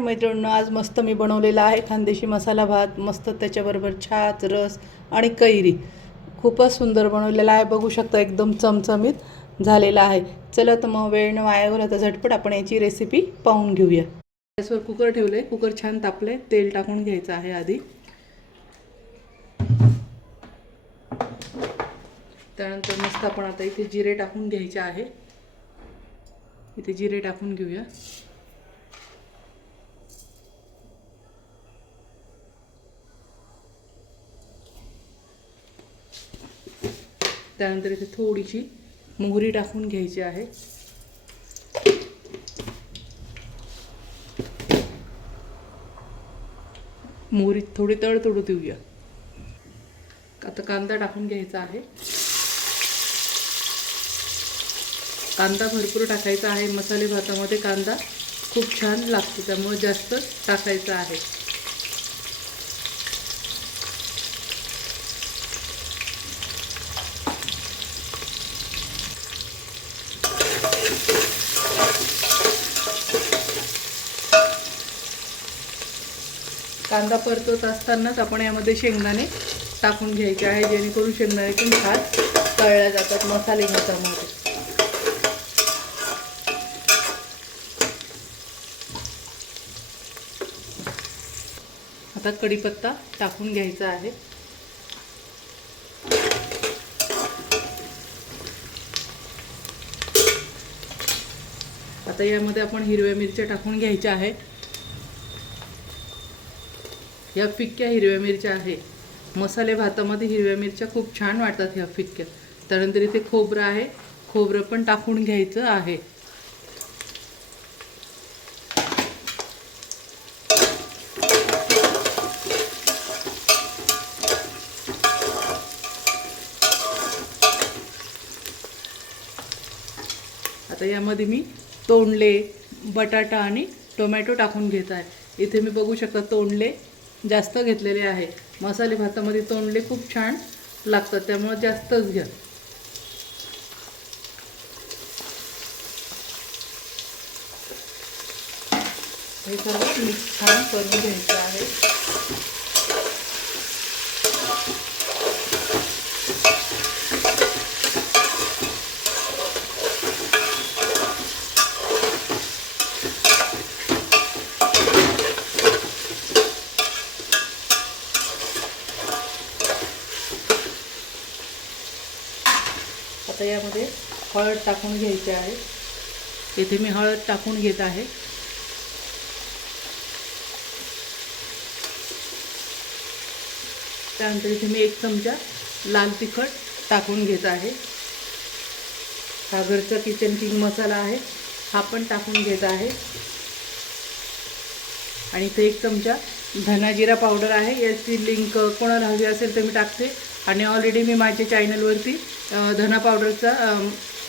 मैत्रिणींनो, आज मस्त मी बनवलेला आहे खानदेशी मसाला भात. मस्त त्याच्याबरोबर छाछ, रस आणि कैरी. खूपच सुंदर बनवलेला आहे. बघू शकता एकदम चमचमीत झालेला आहे. चला तर मग वेळ न वाया घालवता झटपट आपण याची रेसिपी पाहून घेऊया. गॅसवर कुकर ठेवले. कुकर छान तापले. तेल टाकून घ्यायचं आहे आधी. त्यानंतर मस्त आपण आता इथे जिरे टाकून घ्यायचे आहे. इथे जिरे टाकून घेऊया. त्यानंतर इथे थोडीशी मोहरी टाकून घ्यायची आहे. मोहरी थोडी तडतडू देऊया. आता कांदा टाकून घ्यायचा आहे. कांदा भरपूर टाकायचा आहे. मसाले भातामध्ये कांदा खूप छान लागतो, त्यामुळे जास्त टाकायचा आहे. कांदा परतवत असतानाच आपण यामध्ये शेंगदाणे टाकून घ्यायचे आहे, जेणेकरून शेंगदाणे पण छान तळल्या जातात मसाले भातामध्ये. आता कढीपत्ता टाकून घ्यायचा आहे. आता यामध्ये आपण हिरव्या मिरच्या टाकून घ्यायच्या आहे. या फिक्क्या हिरव्या मिरच्या आहे. मसाले भातामध्ये हिरव्या मिरच्या खूप छान वाटतात ह्या फिक्क्या. त्यानंतर इथे खोबरं आहे. खोबरं पण टाकून घ्यायचं आहे. आता यामध्ये मी तोंडले, बटाटा आणि टोमॅटो टाकून घेत आहे. इथे मी बघू शकता तोंडले जास्त घेतलेले आहे. मसाले भातामध्ये तोंडले खूप छान लागतात, त्यामुळे जास्तच घ्या. हे सर्व मिक्स छान करून घ्यायचं आहे. आता यामध्ये हळद टाकून घ्यायची आहे. येथे मी हळद टाकून घेत आहे. त्यानंतर इथे मी 1 चमचा लाल तिखट टाकून घेत आहे. हा घरचा किचन किंग मसाला आहे, हा पण टाकून घेत आहे. आणि इथे 1 चमचा धना जिरा पावडर आहे. याची लिंक कोणाला हवी असेल तर मी टाकते. आणि ऑलरेडी मी माझ्या चॅनलवरती धना पावडरचा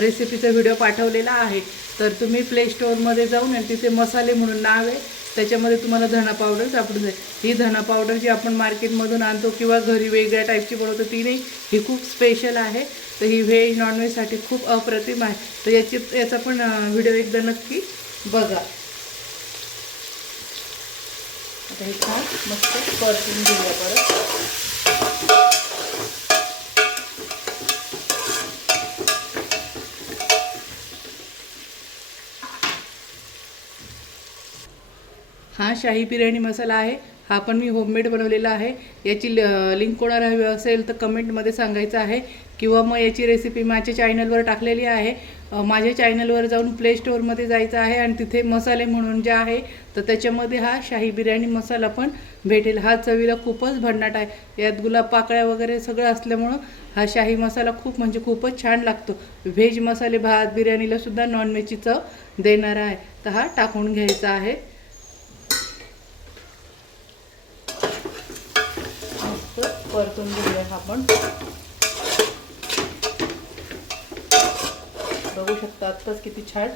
रेसिपीचा व्हिडिओ पाठवलेला आहे, तर तुम्ही प्ले स्टोअरमध्ये जाऊन आणि तिथे मसाले म्हणून नाव आहे, त्याच्यामध्ये तुम्हाला धना पावडर सापडून जाईल. ही धना पावडर जी आपण मार्केटमधून आणतो किंवा घरी वेगळ्या टाईपची बनवतो ती नाही, ही खूप स्पेशल आहे. तर ही व्हेज नॉनव्हेजसाठी खूप अप्रतिम आहे. तर याचा पण व्हिडिओ एकदा नक्की बघा. आता हे छान मस्त परतून घेऊया परत. हा शाही बिर्याणी मसाला आहे. हा पण मी होममेड बनवलेला आहे. याची लिंक कोणाला हवी असेल तर कमेंटमध्ये सांगायचं आहे, किंवा मग याची रेसिपी माझ्या चॅनलवर टाकलेली आहे. माझ्या चॅनलवर जाऊन प्ले स्टोअरमध्ये जायचं आहे आणि तिथे मसाले म्हणून जे आहे तर त्याच्यामध्ये हा शाही बिर्याणी मसाला पण भेटेल. हा चवीला खूपच भन्नाट आहे. यात गुलाब पाकळ्या वगैरे सगळं असल्यामुळं हा शाही मसाला खूपच छान लागतो. व्हेज मसाले भात बिर्याणीला सुद्धा नॉनव्हेजची चव देणारा आहे. तर हा टाकून घ्यायचा आहे. परतून घेऊया आपण. बघू शकता आत्ताच किती छान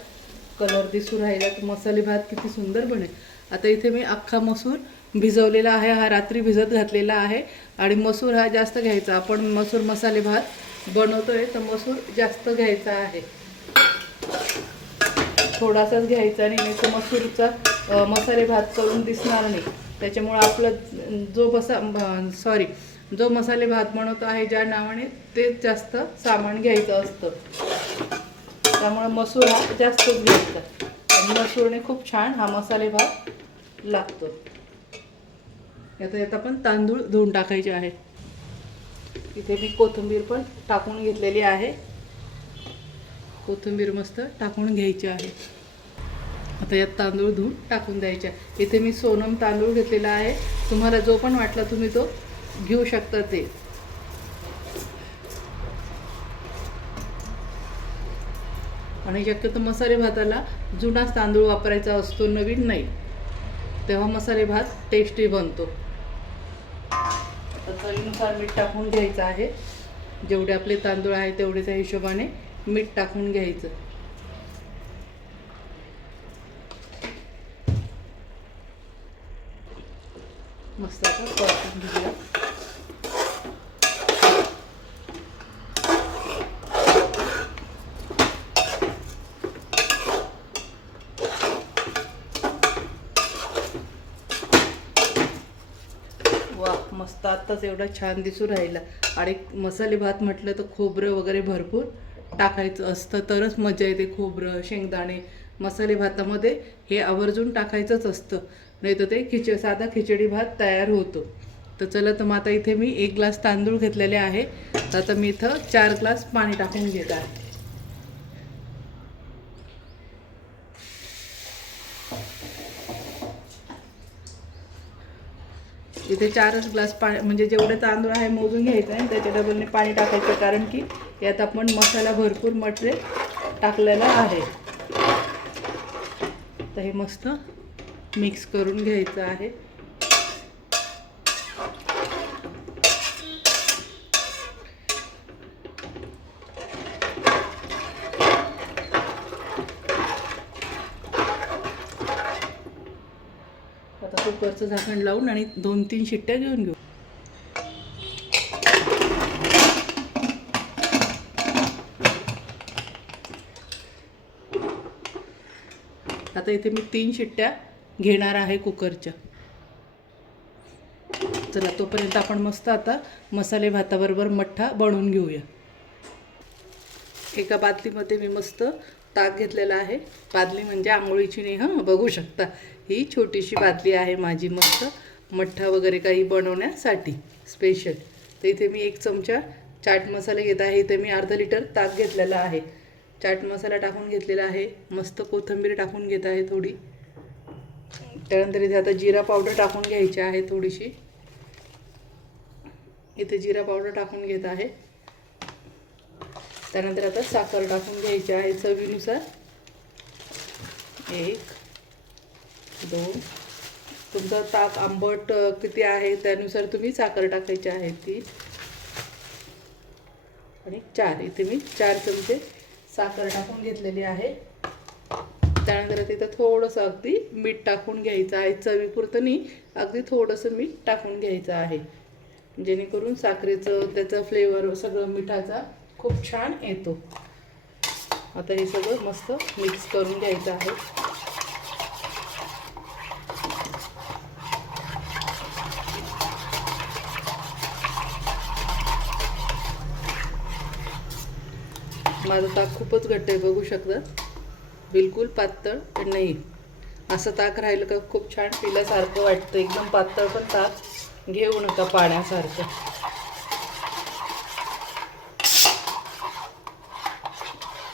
कलर दिसून राहिला. तर मसाले भात किती सुंदर बनेल. आता इथे मी अख्खा मसूर भिजवलेला आहे. हा रात्री भिजत घातलेला आहे. आणि मसूर हा जास्त घ्यायचा. आपण मसूर मसाले भात बनवतोय तर मसूर जास्त घ्यायचा आहे. थोडासाच घ्यायचा, नाही तर मसूरचा मसाले भात करून दिसणार नाही. त्याच्यामुळं आपलं जो मसाले भात बनवतो आहे ज्या नावाने तेच जास्त सामान घ्यायचं असतं. त्यामुळे मसूर हा जास्तच घ्यायचा आणि मसूरने खूप छान हा मसाले भात लागतो. यात आपण तांदूळ धुवून टाकायचे आहे. इथे मी कोथिंबीर पण टाकून घेतलेली आहे. कोथिंबीर मस्त टाकून घ्यायची आहे. आता यात तांदूळ धुवून टाकून द्यायचे. इथे मी सोनम तांदूळ घेतलेला आहे. तुम्हाला जो पण वाटला तुम्ही तो घेऊ शकता ते. आणि शक्यतो मसाले भाताला जुनाच तांदूळ वापरायचा असतो, नवीन नाही. तेव्हा मसाले भात टेस्टी बनतो. आता चवीनुसार मीठ टाकून घ्यायचं आहे. जेवढे आपले तांदूळ आहे तेवढ्याच्या हिशोबाने मीठ टाकून घ्यायचं. मस्त आता परतून घेऊया. वा, मस्त आत्ताच एवढा छान दिसून राहिला. आणि मसाले भात म्हटलं तर खोबरं वगैरे भरपूर टाकायचं असतं तरच मजा येते. खोबरं, शेंगदाणे मसाले भातामध्ये हे आवर्जून टाकायचंच असतं, नाही तर ते साधा खिचडी भात तयार होतो. तर चला, तर मग आता इथे मी 1 ग्लास तांदूळ घेतलेले आहे. तर आता मी इथं 4 ग्लास पाणी टाकून घेत आहे. इथे 4च ग्लास पाणी, म्हणजे जेवढे तांदूळ आहे मोजून घ्यायचं आहे, त्याच्या डबलने पाणी टाकायचं. कारण की यात आपण मसाला भरपूर मटेरियल टाकलेला आहे. तर हे मस्त मिक्स करून घ्यायचं आहे. आता कुकरचं झाकण लावून आणि 2-3 शिट्ट्या घेऊन घेऊ. आता इथे मी 3 शिट्ट्या घेणार आहे कुकरच्या. चला, तोपर्यंत आपण मस्त आता मसाले भाताबरोबर मठ्ठा बनवून घेऊया. एका बादलीमध्ये मी मस्त ताक घेतलेला आहे. बादली म्हणजे आंघोळीची नाही, हां, बघू शकता. ही छोटीशी बादली आहे माझी, मस्त मठ्ठा वगैरे काही बनवण्यासाठी स्पेशल. तर इथे मी 1 चमचा चाट मसाला घेत आहे. इथे मी अर्धा लिटर ताक घेतलेला आहे. चाट मसाला टाकून घेतलेला आहे. मस्त कोथिंबीर टाकून घेत आहे थोडी. त्यानंतर इथे आता जिरा पावडर टाकून घ्यायची आहे थोडीशी. इथे जिरा पावडर टाकून घेत आहे. त्यानंतर आता साखर टाकून घ्यायची आहे चवीनुसार. 1, 2, तुमचा ताक आंबट किती आहे त्यानुसार तुम्ही साखर टाकायची आहे. 3 आणि 4. इथे मी 4 चमचे साखर टाकून घेतलेली आहे. त्यानंतर तिथं थोडंसं अगदी मीठ टाकून घ्यायचं आहे. चवीपुरतं नाही, अगदी थोडंसं मीठ टाकून घ्यायचं आहे, जेणेकरून साखरेचं त्याचा फ्लेवर सगळं मिठाचा खूप छान येतो. आता हे सगळं मस्त मिक्स करून घ्यायचं आहे. माझं ताक खूपच घट्ट आहे, बघू शकता. बिलकुल पातळ नाही. असं ताक राहिलं का खूप छान पिल्यासारखं वाटतं. एकदम पातळ पण ताक घेऊ नका पाण्यासारखं.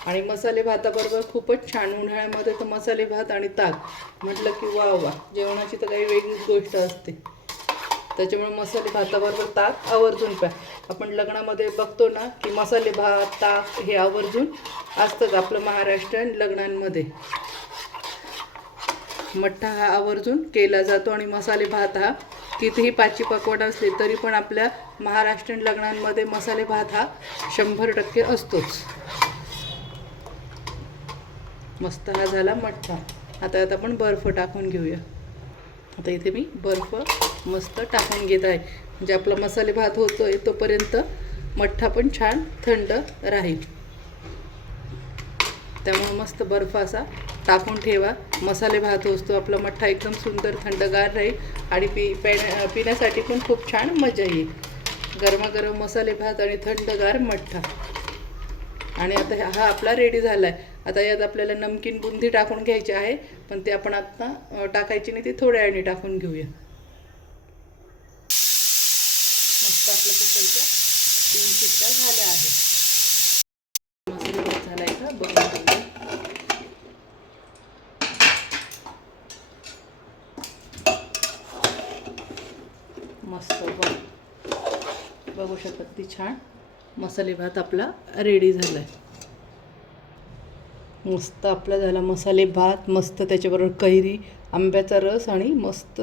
आणि मसाले भाताबरोबर खूपच छान. उन्हाळ्यामध्ये तर मसाले भात आणि ताक म्हटलं की वा वा, जेवणाची तर काही वेगळीच गोष्ट असते. त्याच्यामुळे मसाले भाताबरोबर ताक आवर्जून प्या. आपण लग्नामध्ये बघतो ना की मसाले भात, ताक हे आवर्जून असतंच आपलं महाराष्ट्रीयन लग्नांमध्ये. मठ्ठा हा आवर्जून केला जातो. आणि मसाले भात हा कितीही पाची पकवान असले तरी पण आपल्या महाराष्ट्रीयन लग्नांमध्ये मसाले भात हा 100% असतोच. मस्त हा झाला मठ्ठा. आता आपण बर्फ टाकून घेऊया. आता इथे मी बर्फ मस्त टाकून घेत आहे, म्हणजे आपला मसाले भात होतोय तोपर्यंत मठ्ठा पण छान थंड राहील. त्यामुळे मस्त बर्फ असा टाकून ठेवा. मसाले भात असतो आपला मठ्ठा एकदम सुंदर थंडगार राहील आणि पिण्यासाठी पण खूप छान मजा येईल. गरमागरम मसाले भात आणि थंडगार मठ्ठा. आणि आता हा आपला रेडी झाला आहे. आता यात आपल्याला नमकीन बुंदी टाकून घ्यायची आहे, पण ते आपण आता टाकायची नाही, ती थोड्या वेळाने टाकून घेऊया. मस्त आपल्या कुकरच्या 3 शिट्ट्या झाल्या आहेत. मसाले भात झाला आहे का बघून घेऊया. मस्त बघू शकता ती छान मसाले भात आपला रेडी झाला आहे. मस्त आपला झाला मसाले भात, मस्त त्याच्याबरोबर कैरी, आंब्याचा रस आणि मस्त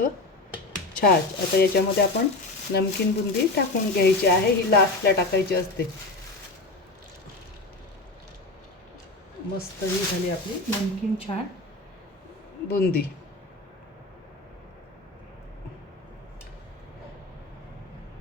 छाछ. आता याच्यामध्ये आपण नमकीन बुंदी टाकून घ्यायची आहे, ही लास्टला टाकायची असते. मस्त ही झाली आपली नमकीन छान बुंदी.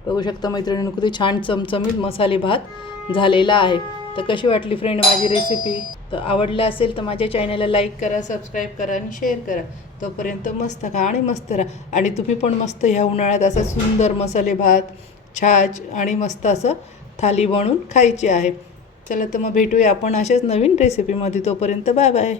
बघू शकता मैत्रिणींनो, किती छान चमचमीत मसाले भात झालेला आहे. तर कशी वाटली फ्रेंड माझी रेसिपी? तर आवडल्या असेल तर माझ्या चॅनलला लाईक करा, सबस्क्राईब करा आणि शेअर करा. तोपर्यंत मस्त खा आणि मस्त राहा. आणि तुम्ही पण मस्त ह्या उन्हाळ्यात असं सुंदर मसाले भात, छाछ आणि मस्त असं थाली बनवून खायची आहे. चला तर मग भेटूया आपण अशाच नवीन रेसिपीमध्ये. तोपर्यंत बाय बाय.